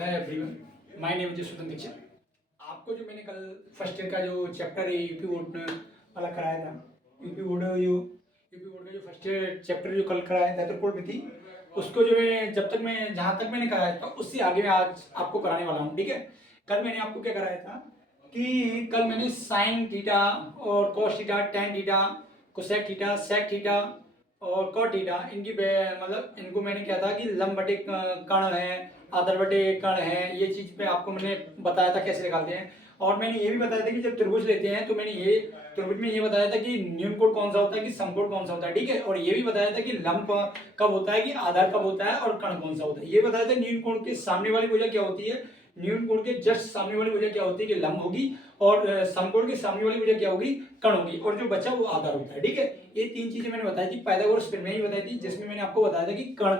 Hi everyone, my name is Sudan Dikshit. आपको जो मैंने कल फर्स्ट ईयर का जो चैप्टर है यूपी बोर्ड वाला कराया था, यूपी बोर्ड का जो फर्स्ट ईयर चैप्टर जो कल कराया था रिपोर्ट में थी, उसको जो है जहाँ तक मैंने कराया था उससे आगे मैं आज आपको कराने वाला हूँ। ठीक है, कल मैंने आपको क्या कराया था कि कल मैंने साइन थीटा और cos theta, tan theta, cosec theta, sec theta और कॉट थीटा, मतलब इनको मैंने क्या था कि लंब बटे कर्ण है, आधार बटे कर्ण है, ये चीज पे आपको मैंने बताया था कैसे निकालते हैं। और मैंने ये भी बताया था कि जब त्रिभुज लेते हैं तो मैंने ये त्रिभुज में ये बताया था कि न्यून कोण कौन सा होता है कि समकोण कौन सा होता है। ठीक है, और ये भी बताया था कि लंब कब होता है कि आधार कब होता है और कर्ण कौन सा होता है। ये बताया था न्यून कोण के सामने वाली भुजा क्या होती है, न्यून कोण के जस्ट सामने वाली भुजा क्या होती है कि लंब होगी, और समकोण के सामने वाली भुजा क्या होगी, कर्ण होगी, और जो बचा वो आधार होता है। ठीक है, ये तीन चीजें मैंने बताई थी, पाइथागोरस प्रमेय ही बताई थी, जिसमें मैंने आपको बताया था कि कर्ण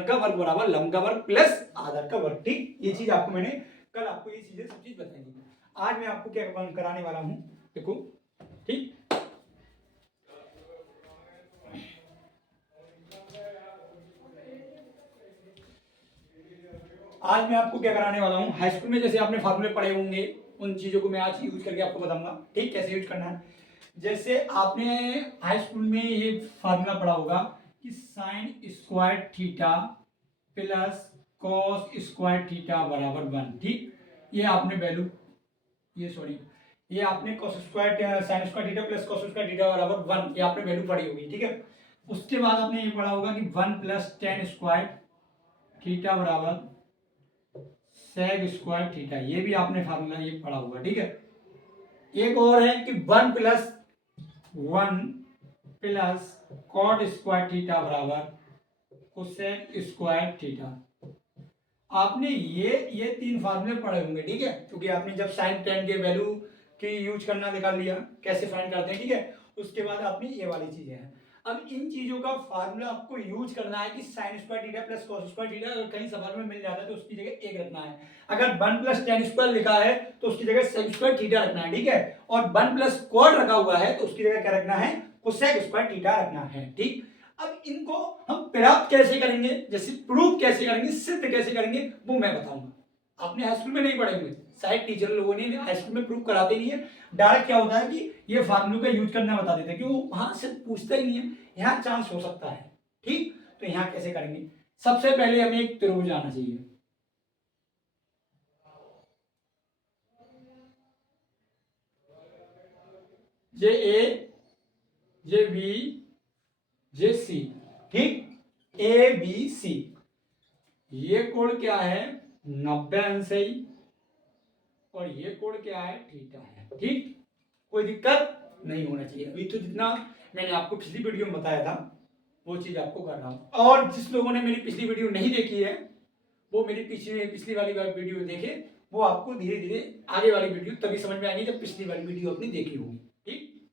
का वर्ग बराबर लंब का वर्ग प्लस आधार का वर्ग। ठीक, ये चीज आपको मैंने कल आपको ये चीजें सब चीज बताई थी। आज मैं आपको क्या कराने वाला हूं, देखो। ठीक, आज मैं आपको क्या कराने वाला हूँ, हाई स्कूल में जैसे आपने फार्मूले पढ़े होंगे उन चीजों को मैं आज यूज करके आपको बताऊंगा। ठीक, कैसे यूज करना है। जैसे आपने हाई स्कूल में ये फार्मूला पढ़ा होगा कि sign square theta plus cos square theta बराबर 1। ठीक, ये आपने वैल्यू ये आपने cos square sine square theta plus cos square theta बराबर 1, ये आपने वैल्यू पढ़ी होगी। ठीक है, उसके बाद आपने ये पढ़ा होगा कि 1 प्लस टेन स्क्वायर थीटा बराबर सेक स्क्वायर थीटा, ये भी आपने फार्मूला ये पढ़ा होगा। ठीक है, एक और है कि 1 प्लस कॉट स्क्वायर थीटा बराबर कोसेक स्क्वायर थीटा। आपने ये तीन फार्मूले पढ़े होंगे। ठीक है, क्योंकि आपने जब साइन टेन के वैल्यू की यूज करना निकाल लिया कैसे फाइंड करते हैं। ठीक है, उसके बाद आपने ये वाली चीजें हैं। अब इन चीजों का फार्मूला आपको यूज करना है कि sign square theta plus cos square theta अगर कहीं सवाल में मिल जाता है तो उसकी जगह एक रखना है। अगर 1 प्लस टेन स्क्वायर लिखा है तो उसकी जगह सेक स्क्वायर थीटा रखना है। ठीक है, और 1 प्लस कॉट रखा हुआ है तो उसकी जगह क्या रखना है, कोसेक स्क्वायर थीटा रखना है। ठीक, अब इनको हम प्राप्त कैसे करेंगे, जैसे प्रूफ कैसे करेंगे, सिद्ध कैसे करेंगे, वो मैं बताऊंगा। आपने हाई स्कूल में नहीं पढ़े होंगे, शायद टीचर लोगों ने हाई स्कूल में प्रूफ कराते नहीं है। डायरेक्ट क्या होता है कि ये फार्मूले का यूज करना बता देते हैं, कि वो वहां से पूछता ही नहीं है, यहाँ चांस हो सकता है। ठीक, तो यहाँ कैसे करेंगे, सबसे पहले हमें एक त्रिभुज आना चाहिए। जे ए, जे बी, जे सी। ठीक, ए बी सी, ये कोण क्या है 90 अंश है, और ये कोण क्या है थीटा है। ठीक, कोई दिक्कत नहीं होना चाहिए। अभी तो जितना मैंने आपको पिछली वीडियो में बताया था वो चीज आपको कर रहा हूं, और जिस लोगों ने मेरी पिछली वीडियो नहीं देखी है वो मेरी पिछली वाली वीडियो देखे, वो आपको धीरे धीरे आगे वाली वीडियो तभी समझ में आएगी जब पिछली वाली वीडियो अपनी देखी होगी। ठीक,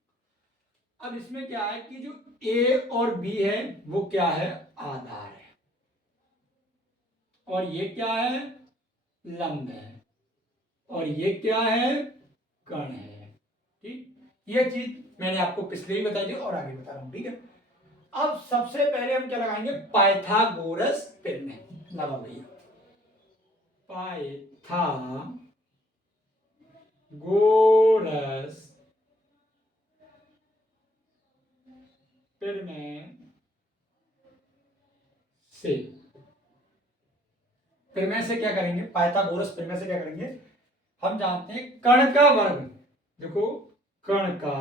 अब इसमें क्या है कि जो ए और बी है वो क्या है, आधार है, और ये क्या है, लंब है, और ये क्या है, कर्ण है। ठीक, ये चीज मैंने आपको पिछले ही बताई थी और आगे बता रहा हूं। ठीक है, अब सबसे पहले हम क्या लगाएंगे, पाइथागोरस प्रमेय लगाओ भैया। पाइथागोरस प्रमेय से, प्रमेय से क्या करेंगे, पाइथागोरस प्रमेय से क्या करेंगे, हम जानते हैं कर्ण का वर्ग, देखो कर्ण का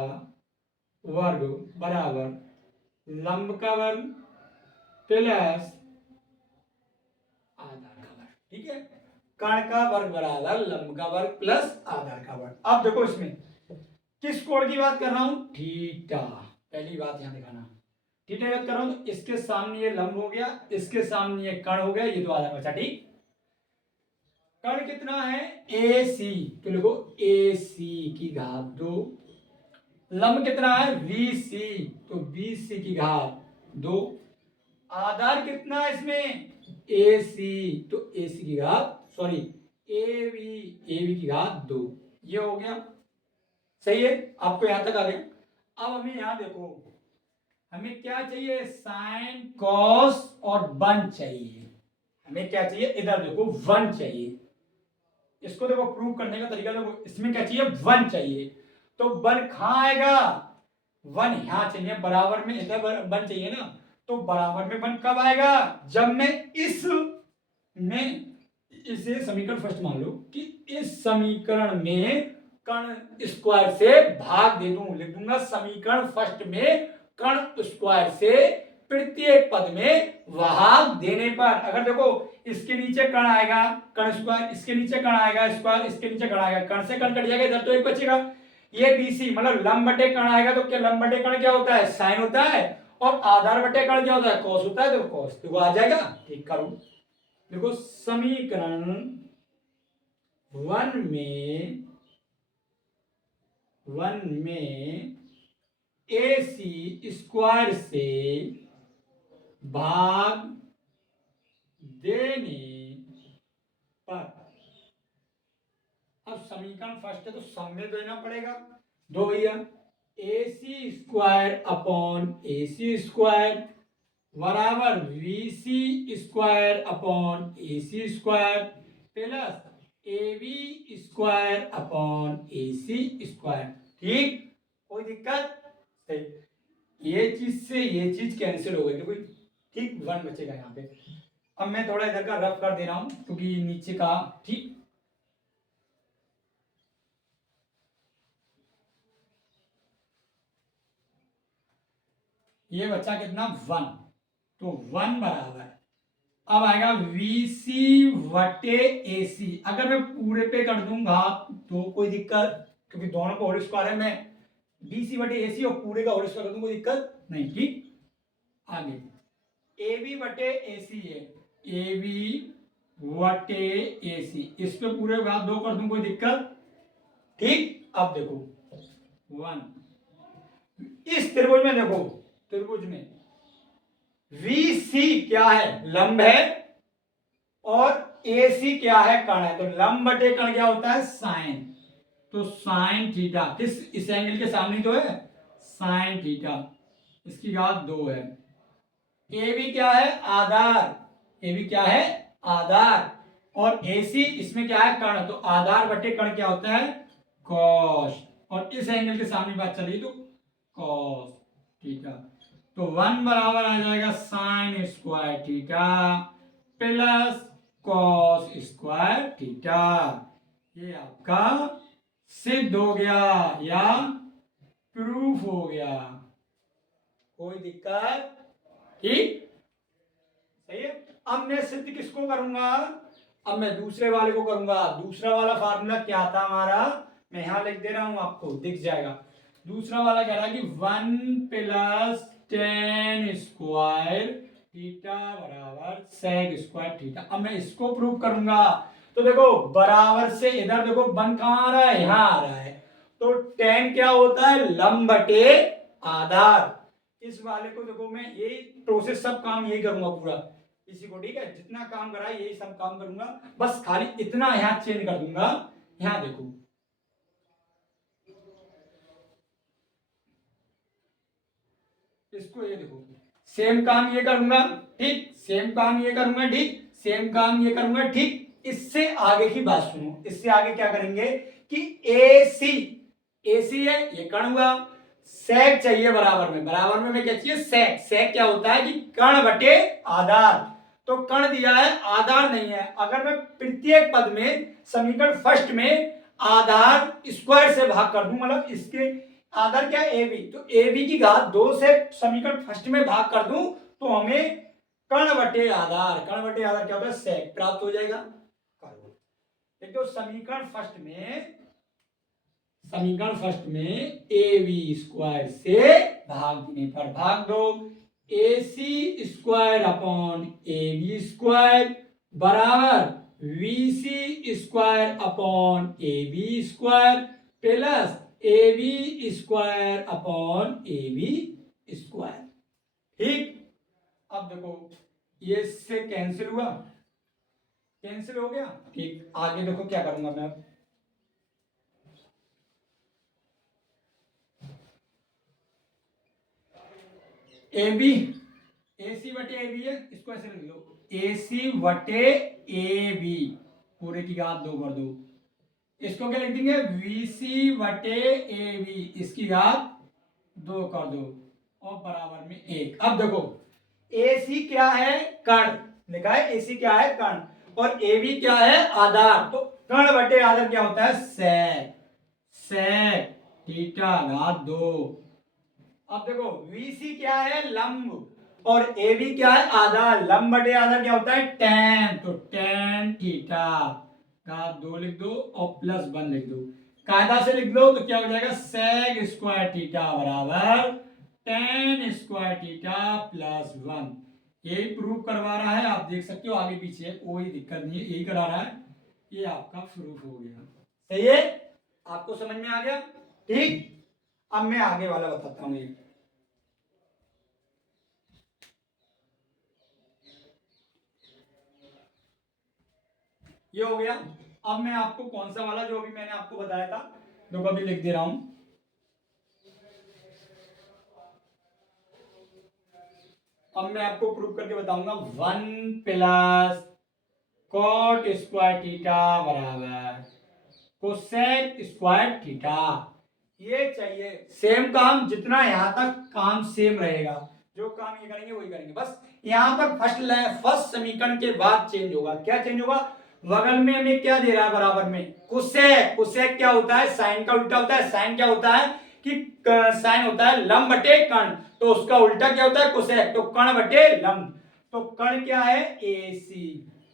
वर्ग बराबर लंब का वर्ग प्लस आधार का वर्ग। ठीक है, कर्ण का वर्ग बराबर लंब का वर्ग प्लस आधार का वर्ग। अब देखो इसमें किस कोण की बात कर रहा हूं, थीटा। पहली बात यहां दिखाना, थीटा की बात कर रहा हूं तो इसके सामने ये लंब हो गया, इसके सामने ये कर्ण हो गया, ये तो आधार बचा। ठीक, कर्ण कितना है, ए सी, तो लिखो ए सी की घात 2। लंब कितना है, वी सी, तो बी सी की घात 2। आधार कितना है इसमें, ए सी, तो ए सी की घात ए बी की घात 2। ये हो गया, सही है, आपको यहां तक आ गया। अब हमें यहां देखो, हमें क्या चाहिए, साइन कॉस और 1 चाहिए। हमें क्या चाहिए, इधर देखो 1 चाहिए। इसको देखो प्रूव करने का तरीका देखो, इसमें क्या चाहिए 1 चाहिए, तो 1 कहाँ आएगा, 1 यहाँ चाहिए, बराबर में इधर 1 चाहिए ना, तो बराबर में 1 कब आएगा, जब मैं इस में इसे समीकरण फर्स्ट मान लो कि इस समीकरण में कण स्क्वायर से भाग दे दूं, लिख दूंगा समीकरण फर्स्ट में कण स्क्वायर से प्रत्येक पद में भाग देने पर, अगर देखो इसके नीचे कण आएगा कण स्क्वायर, इसके नीचे कण आएगा स्क्वायर, इसके नीचे कण आएगा, कण से कण कट जाएगा, इधर तो एक बचेगा, ये बीसी मतलब लंब बटे कण आएगा, तो क्या लंब बटे कण क्या होता है, साइन होता है, और आधार बटे कण क्या होता है, कॉस होता है, तो कॉस तो आ जाएगा। ठीक करो, देखो समीकरण 1 में AC स्क्वायर से भाग देने पर, अब समीकरण फर्स्ट है तो सम में देना पड़ेगा, दो भैया AC square upon AC square बराबर VC square upon AC square plus AB square upon AC square. ठीक, कोई दिक्कत, सही, ये चीज से ये चीज कैंसिल हो गई, कोई ठीक 1 बचेगा यहाँ पे। अब मैं थोड़ा इधर का रफ कर दे रहा हूं क्योंकि नीचे का, ठीक, ये बच्चा कितना 1, तो 1 बराबर अब आएगा VC वटे AC, अगर मैं पूरे पे कर दूंगा तो कोई दिक्कत, क्योंकि दोनों को होल स्क्वायर है, मैं BC वटे AC और पूरे का होल स्क्वायर कर दूं कोई दिक्कत नहीं। ठीक, आगे AB वटे AC है, AB वटे AC, इस पे पूरे का 2 कर दूं कोई दिक्कत। ठीक, अब देखो 1, इस त्रिभुज में देखो, त्रिभुज में VC क्या है, लंब है, और AC क्या है, कण है, तो लंब बटे कण क्या होता है, साइन, तो साइन थीटा, किस इस एंगल के सामने तो है साइन थीटा, इसकी घात 2 है। AB क्या है, आधार, AB क्या है, आधार, और AC इसमें क्या है, कण, तो आधार बटे कण क्या होता है, कॉस, और इस एंगल के सामने बात चल रही तो कॉस थीटा, तो 1 बराबर आ जाएगा sign square theta plus cos square theta. ये आपका सिद्ध हो गया या प्रूफ हो गया, कोई दिक्कत, ठीक, सही है। अब मैं सिद्ध किसको करूंगा, अब मैं दूसरे वाले को करूंगा, दूसरा वाला फार्मूला क्या था हमारा, मैं यहां लिख दे रहा हूं, आपको दिख जाएगा। दूसरा वाला कह रहा है कि 1 प्लस टेन स्क्वायर थीटा बराबर सेक स्क्वायर थीटा। अब मैं इसको प्रूव करूंगा, तो देखो बराबर से इधर देखो 1 कहां आ रहा है, यहां आ रहा है, तो टेन क्या होता है, लंब बटे आधार, इस वाले को देखो मैं यही प्रोसेस सब काम यही करूंगा पूरा इसी को, ठीक है, जितना काम करा यही सब काम करूंगा, बस खाली इतना यहां चेंज कर दूंगा, यहां देखो इसको, ये देखो सेम काम ये करूंगा, ठीक, सेम काम ये करूंगा, ठीक, सेम काम ये करूंगा, ठीक, इससे आगे की बात सुनो, इससे आगे क्या करेंगे कि AC, AC है ये कण हुआ, सेक चाहिए बराबर में, बराबर में मैं क्या चाहिए, सेक, सेक क्या होता है कि कण बटे आधार, तो कण दिया है आधार नहीं है, अगर मैं प्रत्येक पद में समीकरण फर्स्ट में आधार स्क्वायर से भाग कर दूं, मतलब इसके आधार क्या है AB, तो AB की घात 2 से समीकरण फर्स्ट में भाग कर दूं तो हमें कण बटे आधार, कण बटे आधार क्या होता है, सेक प्राप्त हो जाएगा। देखो समीकरण फर्स्ट में AB स्क्वायर से भाग देने पर, भाग दो AC square upon AB square बराबर VC square upon AB square plus AB square upon AB square. ठीक, अब देखो ये से कैंसिल हुआ, कैंसिल हो गया, ठीक, आगे देखो क्या करूंगा मैं, अब AB AC बटे AB है, इसको ऐसे लिख लो AC बटे AB पूरे की घात 2 कर दो। इसको क्या लिख देंगे VC बटे AB इसकी घात 2 कर दो और बराबर में 1। अब देखो AC क्या है कण, लिखा है AC क्या है कण और AB क्या है आधार। तो कण बटे आधार क्या होता है सेक, सेक थीटा घात 2। अब देखो VC क्या है लंब और AB क्या है आधार। लंब बटे आधार क्या होता है tan, तो tan थीटा घात 2 लिख दो और प्लस 1 लिख दो। कायदा से लिख लो तो क्या हो जाएगा sec स्क्वायर थीटा बराबर tan स्क्वायर थीटा प्लस 1। यही प्रूफ करवा रहा है, आप देख सकते हो आगे पीछे कोई दिक्कत नहीं है, यही करा रहा है। ये आपका प्रूफ हो गया। सही है, आपको समझ में आ गया। ठीक, अब मैं आगे वाला बताता हूं। ये हो गया। अब मैं आपको कौन सा वाला जो अभी मैंने आपको बताया था जो कभी लिख दे रहा हूं। अब मैं आपको प्रूव करके बताऊंगा 1 प्लस कॉट स्क्वायर थीटा बराबर कोसेक स्क्वायर थीटा। ये चाहिए सेम काम, जितना यहां तक काम सेम रहेगा, जो काम ये करेंगे वही करेंगे, बस यहां पर फर्स्ट समीकरण के बाद चेंज होगा। क्या चेंज होगा, बगल में हमें क्या दे रहा है बराबर में कोसेक। कोसेक क्या होता है साइन का उल्टा होता है। साइन क्या होता है कि साइन होता है लंब बटे कर्ण, तो उसका उल्टा क्या होता है कोसेक, तो कर्ण बटे लंब। तो कर्ण क्या है AC,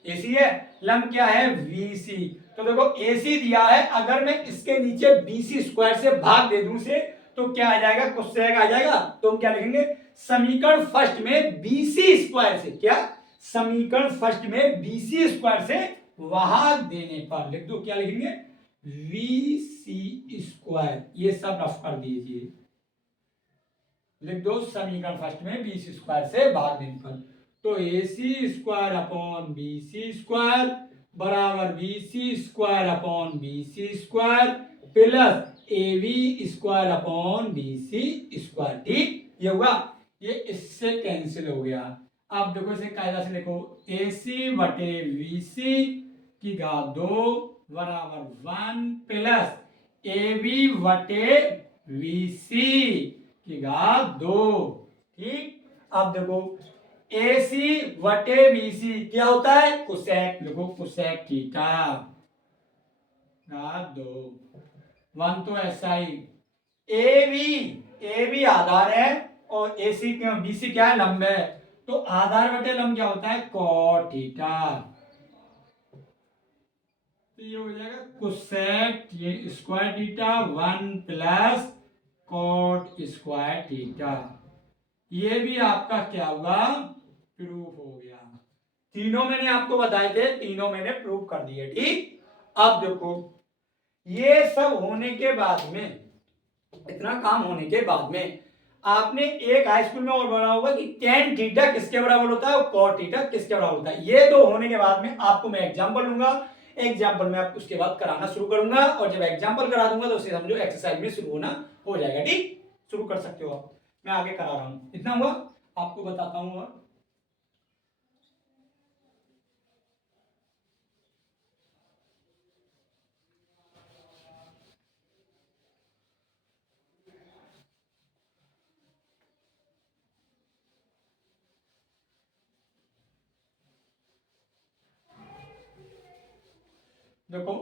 AC है, लंब क्या है VC। तो देखो AC दिया है, अगर मैं इसके नीचे BC स्क्वायर से भाग दे दूं से तो क्या आ जाएगा कोसेक आ जाएगा। तो हम क्या लिखेंगे समीकरण फर्स्ट में BC स्क्वायर से, क्या समीकरण फर्स्ट में BC स्क्वायर से भाग देने पर लिख दो, क्या लिखेंगे VC स्क्वायर। ये सब रफ कर दीजिए, लिख दो समीकरण फर्स्ट में BC स्क्वायर से भाग देने पर। तो AC square upon BC square बराबर BC square upon BC square plus AB square upon BC square. ठीक, ये हुआ, ये इससे कैंसिल हो गया। अब देखो इसे कायदा से लिखो AC बटे VC की घात 2 बराबर 1 प्लस AB बटे VC की घात 2। ठीक, अब देखो AC बटे BC क्या होता है कोसेक, लिखो कोसेक थीटा घात 2। 1 तो ऐसा ही। AB आधार है और AC BC क्या है लंब है, तो आधार बटे लंब क्या होता है कॉट थीटा। तो ये हो जाएगा cosec square theta 1 plus cot square theta. ये भी आपका क्या हुआ प्रूफ हो गया। तीनों मैंने आपको बताए थे, तीनों मैंने प्रूफ कर दिए। ठीक, अब देखो ये सब होने के बाद में, इतना काम होने के बाद में आपने एक हाई स्कूल में और पढ़ा होगा कि tan थीटा किसके बराबर होता है और cot थीटा किसके बराबर होता है। ये दो होने के बाद में आपको मैं एग्जांपल लूंगा, एग्जांपल में आप उसके बाद कराना शुरू करूंगा और जब एग्जांपल करा दूंगा तो उसे समझो एक्सरसाइज में शुरू होना हो जाएगा। ठीक, शुरू कर सकते हो आप, मैं आगे करा रहा हूं। इतना हुआ, आपको बताता हूं और देखो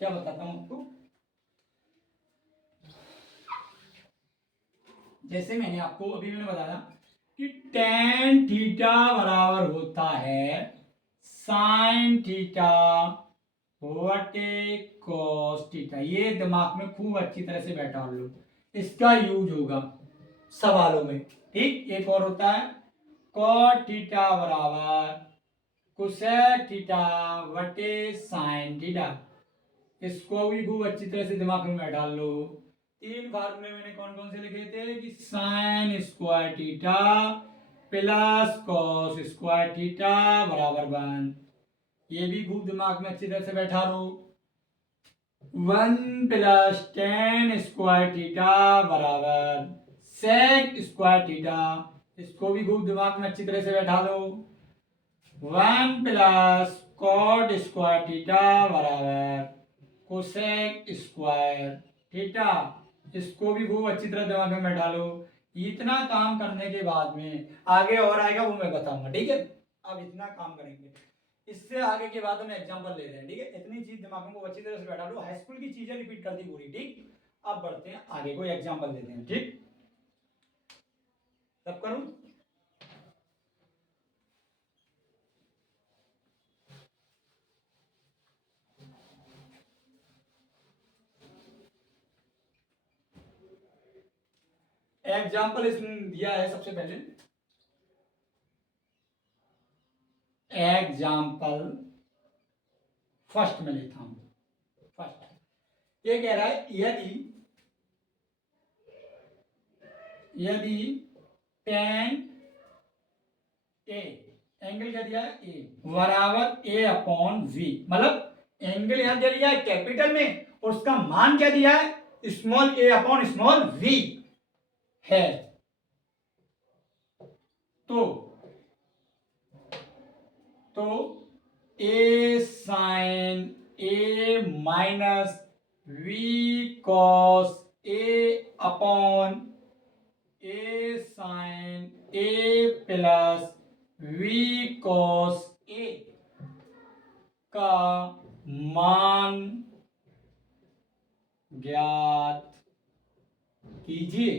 क्या बताता हूं आपको। जैसे मैंने आपको अभी मैंने बताया कि tan थीटा बराबर होता है sin थीटा बटे cos थीटा। ये दिमाग में खूब अच्छी तरह से बैठा लो, इसका यूज होगा सवालों में। ठीक, एक और होता है cot थीटा बराबर कोसेक थीटा बटे sin थीटा। इसको भी खूब अच्छी तरह से दिमाग में बैठा लो। तीन फार्मूले मैंने कौन कौन से लिखे थे कि sign square theta plus cos square theta बराबर 1। ये भी खूब दिमाग में अच्छी तरह से बैठा लो। 1 प्लस tan स्क्वायर थीटा बराबर सेक स्क्वायर थीटा। इसको भी खूब दिमाग में अच्छी तरह से बैठा लो। 1 प्लस कॉट स्क्वायर थीटा बराबर कोसेक स्क्वायर थीटा। इसको भी खूब अच्छी तरह दिमाग में बैठा लो। इतना काम करने के बाद में आगे और आएगा वो मैं बताऊंगा, ठीक है। अब इतना काम करेंगे, इससे आगे के बाद हम एग्जांपल ले रहे हैं, ठीक है। इतनी चीज दिमाग में अच्छी तरह से बैठा लो, हाई स्कूल की चीजें रिपीट कर दी पूरी, ठीक। अब बढ़ते हैं आगे, कोई एग्जांपल लेते हैं, ठीक। तब करूं, एग्जाम्पल इसमें दिया है सबसे पहले, एग्जाम्पल फर्स्ट में लेता हूं। फर्स्ट ये कह रहा है यदि tan ए, एंगल क्या दिया है ए, बराबर ए अपॉन वी, मतलब एंगल यहां दे दिया है कैपिटल में और उसका मान क्या दिया है small A upon small B है। तो A sine A minus we cos A upon A sine A plus we cos A का मान ज्ञात कीजिए।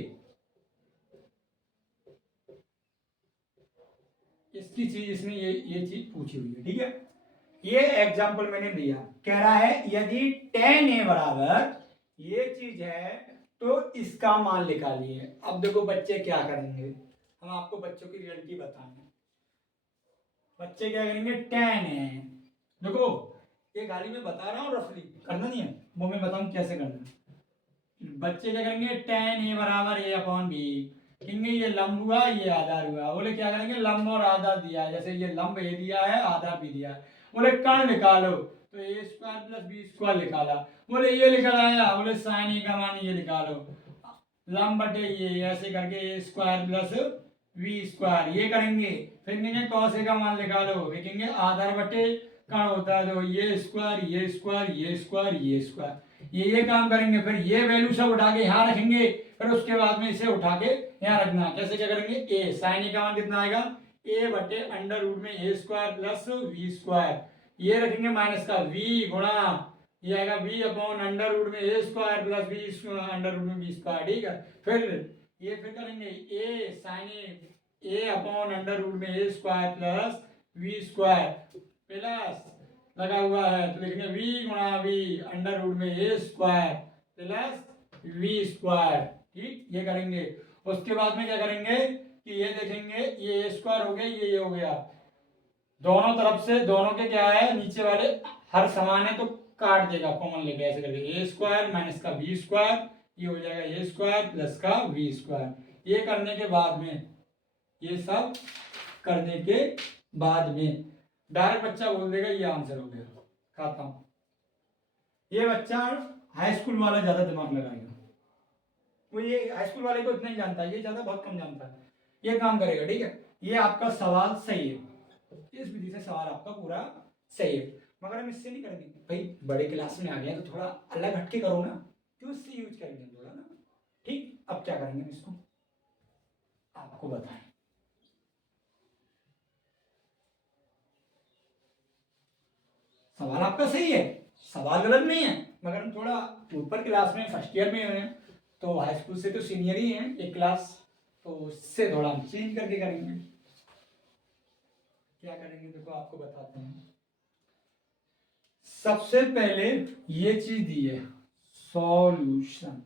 इसकी चीज इसमें ये चीज पूछी हुई है, ठीक है। ये एग्जाम्पल मैंने दिया, कह रहा है यदि tan a बराबर ये चीज है तो इसका मान निकालिए। अब देखो बच्चे क्या करेंगे, हम आपको बच्चों की रियलिटी बताएंगे। बच्चे क्या करेंगे, tan है, देखो ये गाली में बता रहा हूँ, रफली करना नहीं है, वो मैं बताऊं कैसे करना। बच्चे क्या करेंगे, tan a बराबर a अपॉन बी, कहेंगे ये लंब हुआ ये आधार हुआ, बोले क्या करेंगे लंब और आधार दिया है, जैसे ये लंब ए दिया है आधार भी दिया है, बोले कर्ण निकालो, तो ए स्क्वायर प्लस बी स्क्वायर निकाला, बोले ये निकाला, बोले साइन ए का मान ये निकालो, लंब बटे ये ऐसे करके ए स्क्वायर प्लस वी स्क्वायर ये करेंगे। फिर कहेंगे कॉस ए का मान निकालो, फिर कहेंगे आधार बटे कर्ण होता है तो ये स्क्वायर ये स्क्वायर ये स्क्वायर ये स्क्वायर, ये काम करेंगे। फिर ये वैल्यू सब उठा के यहाँ रखेंगे, फिर उसके बाद में इसे उठा के यहाँ रखना। कैसे क्या करेंगे, ए साइन ए का मान कितना आएगा, ए बटे अंडर रूट में A square plus B square, ये रखेंगे माइनस का वी गुणा ये आएगा वी अपॉन अंडर रूट में A square plus B under root में बी स्क्वायर, ठीक है। फिर ये फिर करेंगे A sine A upon under root में A square plus B square plus लगा हुआ है तो लिखेंगे वी गुणा वी अंडर रूट में A square plus B square, ठीक। ये करेंगे, उसके बाद में क्या करेंगे कि ये देखेंगे ये ए स्क्वायर हो गया ये हो गया, दोनों तरफ से दोनों के क्या है नीचे वाले हर समान है तो काट देगा कॉमन लेके, ऐसे करके ए स्क्वायर माइनस का बी स्क्वायर ये हो जाएगा ए स्क्वायर प्लस का वी स्क्वायर। ये करने के बाद में ये सब करने के बाद में डायरेक्ट बच्चा बोल देगा ये आंसर हो गया, खाता हूं। ये बच्चा हाई स्कूल वाला ज्यादा दिमाग लगाएगा, वो ये हाई स्कूल वाले को इतना ही जानता है, ये ज्यादा बहुत कम जानता है, ये काम करेगा, ठीक है। ये आपका सवाल सही है, इस विधि से सवाल आपका पूरा सही है, मगर हम इससे नहीं करेंगे भाई, बड़े क्लास में आ गए तो थोड़ा अलग हटके करो ना, क्यों इससे यूज करेंगे थोड़ा ना, ठीक। अब क्या करेंगे इसको आपको बताएं, सवाल आपका सही है, सवाल गलत नहीं है, मगर हम थोड़ा ऊपर क्लास में फर्स्ट ईयर में हैं तो हाई स्कूल से तो सीनियर ही हैं एक क्लास, तो उससे थोड़ा हम चेंज करके करेंगे। क्या करेंगे देखो आपको बताते हैं। सबसे पहले ये चीज दी है सॉल्यूशन,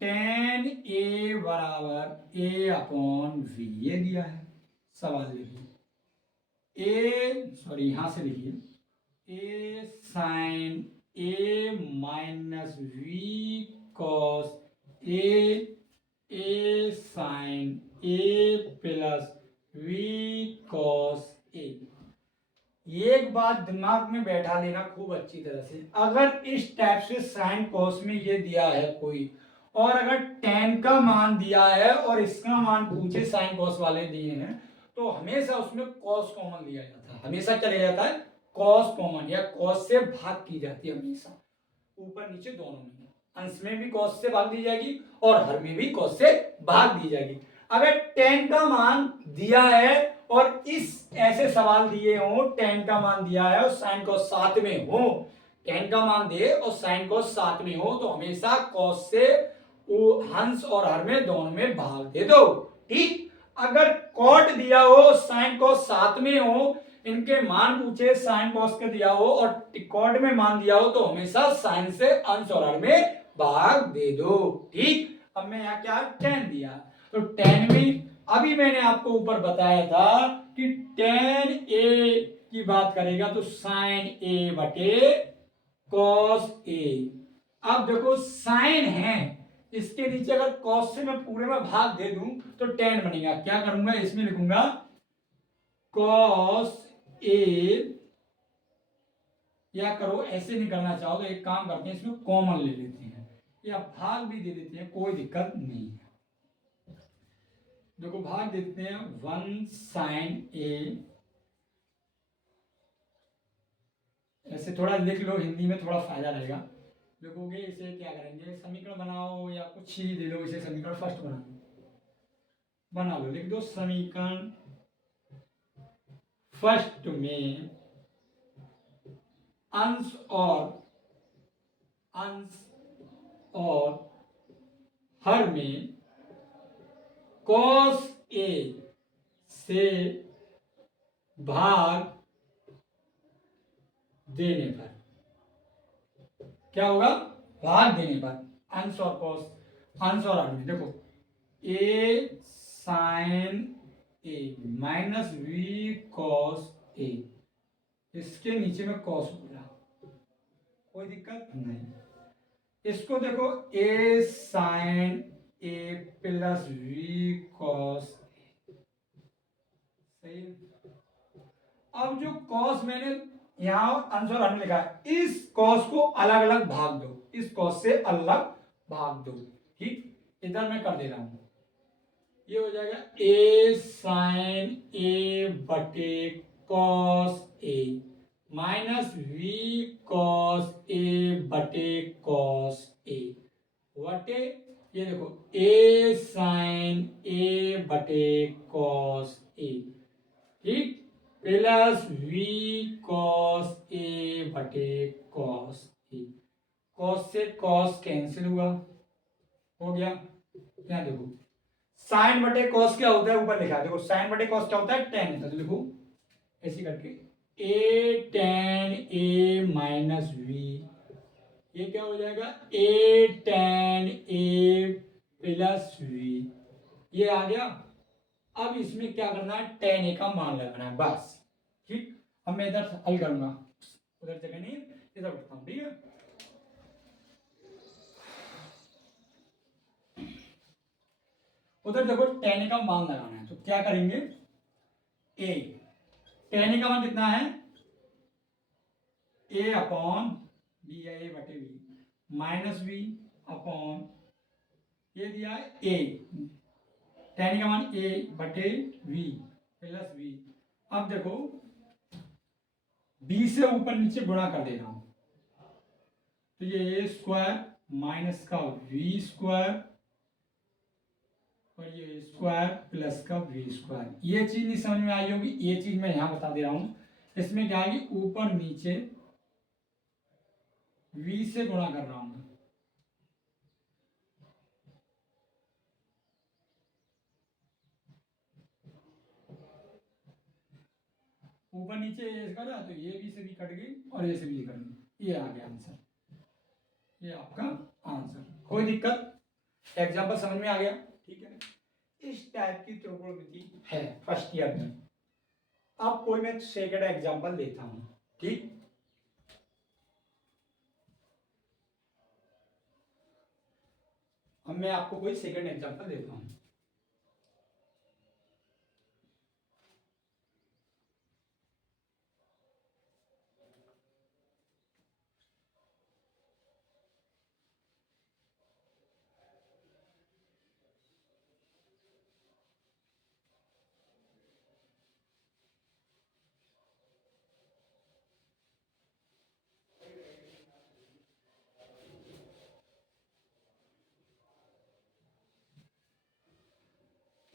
tan a बराबर a अपॉन v ये दिया है, सवाल लिखिए यहां से लिखिए a sine a minus we cos a sine a plus we cos a। एक बात दिमाग में बैठा लेना खूब अच्छी तरह से, अगर इस टाइप से साइन कॉस में ये दिया है कोई और अगर tan का मान दिया है और इसका मान पूछे साइन कॉस वाले दिए हैं तो हमेशा उसमें कॉस कॉमन लिया जाता है, हमेशा क्या लिया जाता है, कॉस कॉमन, या कॉस से भाग की जाती है हमेशा, ऊपर नीचे दोनों में, अंश में भी कॉस से भाग दी जाएगी और हर में भी कॉस से भाग दी जाएगी। अगर tan का मान दिया है और इस ऐसे सवाल दिए हो, tan का मान दिया है और sin cos साथ में हो, tan का मान दे और sin cos साथ में हो, तो हमेशा cos से हंस और हर में दोनों में भाग दे दो, ठीक। अगर cot दिया हो, sin cos साथ में हो, इनके मान पूछे sin cos का दिया हो और cot में मान दिया हो, तो हमेशा sin से अंश और हर में भाग दे दो, ठीक। अब मैं यहाँ क्या tan दिया, तो tan में अभी मैंने आपको ऊपर बताया था कि tan a की बात करेगा तो sin a बटे cos a। अब देखो sin है, इसके नीचे अगर cos से मैं पूरे में भाग दे दूं तो tan बनेगा, क्या करूंगा, इसमें लिखूंगा cos a, या करो ऐसे नहीं करना चाहो तो एक काम करते हैं, इसमें कॉमन ले लेते हैं या भाग भी दे देते हैं, कोई दिक्कत नहीं है। देखो भाग देते हैं 1 sin a, ऐसे थोड़ा लिख लो, हिंदी में थोड़ा फायदा रहेगा। लिखोगे इसे क्या करेंगे, समीकरण बनाओ या कुछ ही दे लो, इसे समीकरण फर्स्ट बना लो, लिख दो समीकरण फर्स्ट में अंश और हर में cos a से भाग देने पर क्या होगा, भाग देने पर अंश और cos, अंश और हर में देखो a sin a minus v cos a, इसके नीचे में cos हो रहा, कोई दिक्कत नहीं। इसको देखो a sin a plus v cos a, सही है। अब जो cos मैंने यहाँ अंश और हर में लिखा है, इस cos को अलग अलग भाग दो, इस cos से अलग भाग दो, ठीक। इधर मैं कर दे रहा हूं, ये हो जाएगा a sin a बटे cos a minus v cos a बटे cos a बटे, ये देखो a sin a बटे cos a, ठीक, प्लस v cos a बटे cos a, cos से cos कैंसिल हुआ, हो गया। यहाँ देखो साइन बटे कॉस क्या होता है, ऊपर लिखा है, देखो साइन बटे कॉस क्या होता है, टेन होता है, तो लिखो ऐसे करके a tan a minus v, ये क्या हो जाएगा a tan a plus v, ये आ गया। अब इसमें क्या करना है, tan a का मान लगाना है बस, ठीक। अब मैं इधर हल करूंगा, उधर जगह नहीं, इधर उठता हूं, ठीक है। उधर देखो tan a का मान लगाना है, तो क्या करेंगे, a tan a का मान कितना है, a अपॉन बी है, a बटे बी माइनस बी अपॉन ये दिया है a, tan का मान a बटे v प्लस v। अब देखो b से ऊपर नीचे गुणा कर दे रहा हूं, तो ये a स्क्वायर माइनस का v स्क्वायर और ये स्क्वायर प्लस का v स्क्वायर, ये चीज नहीं समझ में आई होगी, ये चीज मैं यहां बता दे रहा हूं। इसमें क्या है, ऊपर नीचे v से गुणा कर रहा हूं, ऊपर नीचे ये करा तो ये भी से भी कट गई और ये से भी कट गई, ये आ गया आंसर, ये आपका आंसर, कोई दिक्कत, एग्जांपल समझ में आ गया, ठीक है। इस टाइप की त्रिकोणमिति है फर्स्ट ईयर में। अब कोई मैं सेकंड एग्जांपल देता हूं, ठीक। अब मैं आपको कोई सेकंड एग्जांपल देता हूं,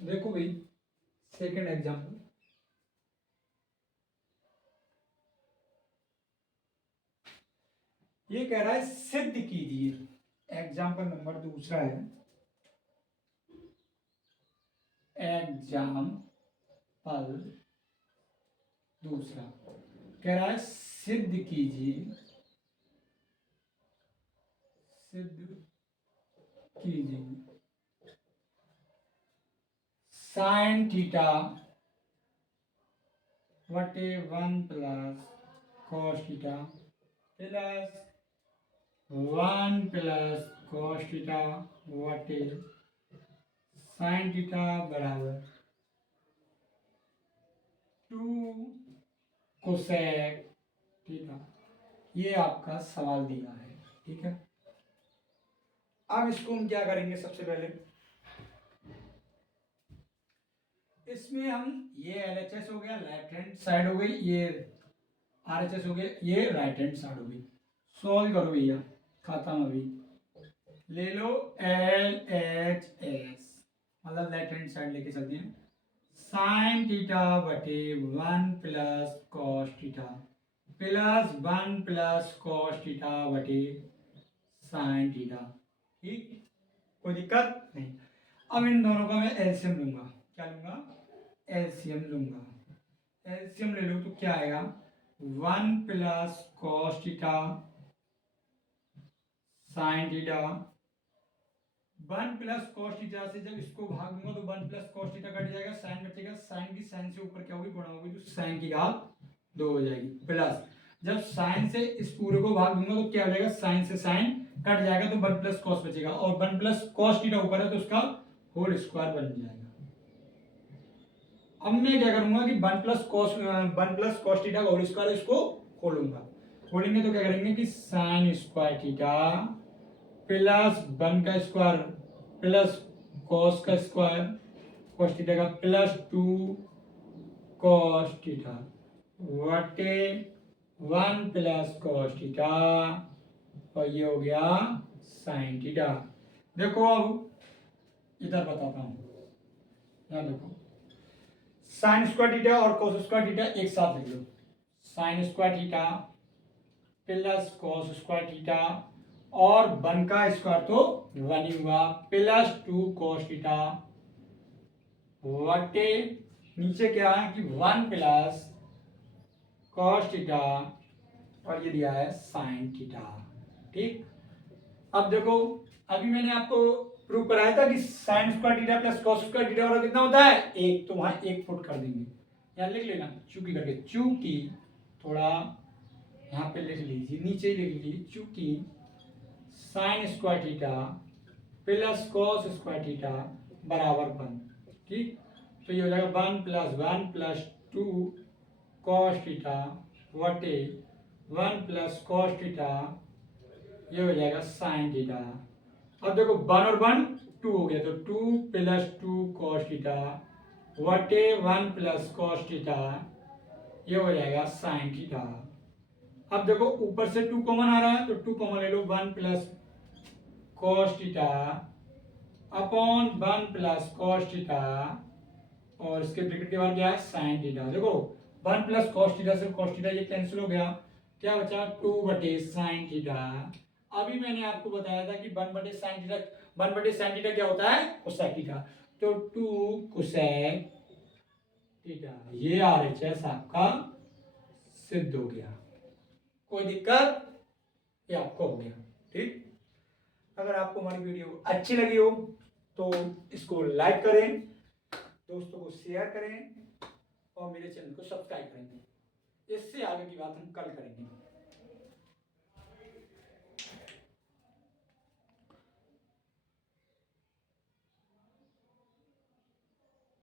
देखो भाई सेकंड एग्जाम्पल, ये कह रहा है सिद्ध कीजिए। एग्जाम्पल नंबर दूसरा है, एग्जाम्पल दूसरा कह रहा है सिद्ध कीजिए, सिद्ध कीजिए साइन थीटा बटे 1 plus cos theta plus 1 plus cos theta बटे साइन थीटा बराबर 2 कोसेक थीटा। ये आपका सवाल दिया है, ठीक है। अब इसको हम क्या करेंगे, सबसे पहले इसमें हम ये LHS हो गया, लेफ्ट हैंड साइड हो गई, ये RHS हो गया, ये राइट हैंड साइड हो गई। सॉल्व करो भैया, खत्म। अभी ले लो LHS, मतलब लेफ्ट हैंड साइड लेके चलते हैं। साइन थीटा बटे 1 plus cos theta plus 1 plus cos theta बटे साइन थीटा, ठीक, कोई दिक्कत नहीं। अब इन दोनों का मैं एलसीएम लूंगा। क्या लूंगा? एलसीएम लूंगा। एलसीएम ले लो तो क्या आएगा? 1 plus cos theta sine theta, 1 plus cos theta से जब इसको भाग दूंगा तो 1 प्लस कॉस थीटा कट जाएगा, साइन बचेगा, साइन की साइन से ऊपर क्या होगी? गुणा होगी, तो साइन की घात 2 हो जाएगी। प्लस जब साइन से इस पूरे को भाग दूंगा तो क्या हो जाएगा? साइन से साइन कट जाएगा तो 1 प्लस कॉस बचेगा, और 1 प्लस कॉस थीटा ऊपर है तो उसका होल स्क्वायर बन जाएगा। अब मैं क्या करूंगा कि 1 प्लस कॉस थीटा का होल स्क्वायर इसको खोलूंगा। खोलेंगे तो क्या करेंगे कि साइन स्क्वायर थीटा प्लस 1 का स्क्वायर प्लस कॉस का स्क्वायर कॉस थीटा का प्लस 2 कॉस थीटा बटे 1 प्लस कॉस थीटा, और ये हो गया साइन थीटा। देखो अब इधर बताता हूं, यहाँ देखो, साइन स्क्वायर थीटा और कॉस स्क्वायर थीटा एक साथ लिख लो। Sine square theta plus cos square theta और 1 का स्क्वायर तो 1 ही हुआ, प्लस 2 कॉस थीटा बटे नीचे क्या है कि 1 प्लस कॉस थीटा और ये दिया है साइन थीटा, ठीक। अब देखो, अभी मैंने आपको प्रूव कराया था कि sign square theta plus cos square theta और कितना होता है? 1, तो वहां 1 फुट कर देंगे, यहाँ लिख लेना चूंकि करके, चूंकि थोड़ा यहाँ पे लिख लीजिए, नीचे ही लिख लीजिए, चूंकि sign square theta plus cos square theta बराबर 1, ठीक। तो ये हो जाएगा 1 प्लस 2 कॉस थीटा बटे 1 प्लस कॉस थीटा, ये हो जाएगा साइन थीटा। अब देखो 1 और 1 2 हो गया, तो 2 प्लस 2 कॉस थीटा बटे 1 प्लस कॉस थीटा, ये हो जाएगा साइन थीटा। अब देखो ऊपर से 2 कॉमन आ रहा है, तो 2 कॉमन ले लो, 1 plus cos theta upon 1 plus cos theta, और इसके ब्रैकेट के बाद क्या है? Sine theta. देखो 1 प्लस कॉस थीटा से कॉस थीटा ये कैंसिल हो गया, क्या बचा? 2 बटे साइन थीटा। अभी मैंने आपको बताया था कि 1 बटे साइन थीटा, 1 बटे साइन थीटा क्या होता है? कोसेक थीटा, तो 2 कोसेक थीटा। ये RHS आपका सिद्ध हो गया, कोई दिक्कत? ये आपको हो गया, ठीक। अगर आपको हमारी वीडियो अच्छी लगी हो तो इसको लाइक करें, दोस्तों को शेयर करें और मेरे चैनल को सब्सक्राइब करें। इससे आगे की बात हम कल करेंगे।